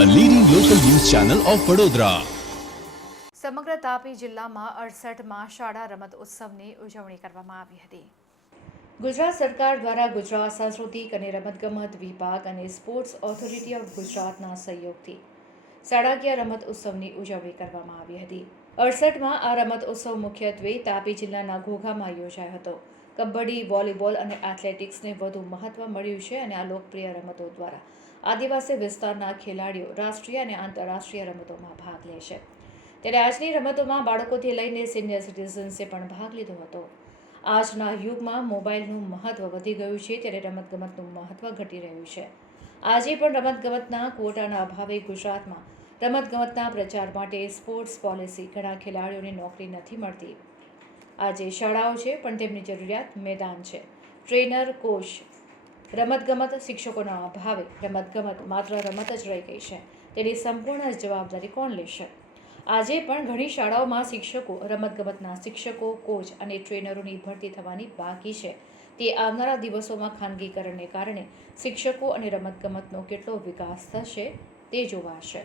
Channel of Vadodara સમગ્ર તાપી જિલ્લામાં અડસઠમાં શાળા રમત ઉત્સવની ઉજવણી કરવામાં આવી હતી. ગુજરાત સરકાર દ્વારા ગુજરાત સાંસ્કૃતિક અને રમતગમત વિભાગ અને સ્પોર્ટ્સ ઓથોરિટી ઓફ ગુજરાતના સહયોગથી શાળાકીય રમત ઉત્સવની ઉજવણી કરવામાં આવી હતી. અડસઠમાં આ રમત ઉત્સવ મુખ્યત્વે તાપી જિલ્લાના ઘોઘામાં યોજાયો હતો. કબડ્ડી વોલીબોલ અને એથ્લેટિક્સને વધુ મહત્વ મળ્યું છે અને આ લોકપ્રિય રમતો દ્વારા આદિવાસી વિસ્તારના ખેલાડીઓ રાષ્ટ્રીય અને આંતરરાષ્ટ્રીય રમતોમાં ભાગ લે છે. ત્યારે આજની રમતોમાં બાળકોથી લઈને સિનિયર સિટીઝન્સે પણ ભાગ લીધો હતો. આજના યુગમાં મોબાઈલનું મહત્ત્વ વધી ગયું છે ત્યારે રમતગમતનું મહત્ત્વ ઘટી રહ્યું છે. આજે પણ રમતગમતના કોટાના અભાવે ગુજરાતમાં રમતગમતના પ્રચાર માટે સ્પોર્ટ્સ પોલિસી ઘણા ખેલાડીઓને નોકરી નથી મળતી. આજે શાળાઓ છે, પણ તેમની જરૂરિયાત મેદાન છે. ટ્રેનર કોચ રમતગમત શિક્ષકોના અભાવે રમતગમત માત્ર રમત જ રહી ગઈ છે. તેની સંપૂર્ણ જવાબદારી કોણ લેશે? આજે પણ ઘણી શાળાઓમાં શિક્ષકો, રમતગમતના શિક્ષકો કોચ અને ટ્રેનરોની ભરતી થવાની બાકી છે. તે આવનારા દિવસોમાં ખાનગીકરણને કારણે શિક્ષકો અને રમતગમતનો કેટલો વિકાસ થશે તે જોવાશે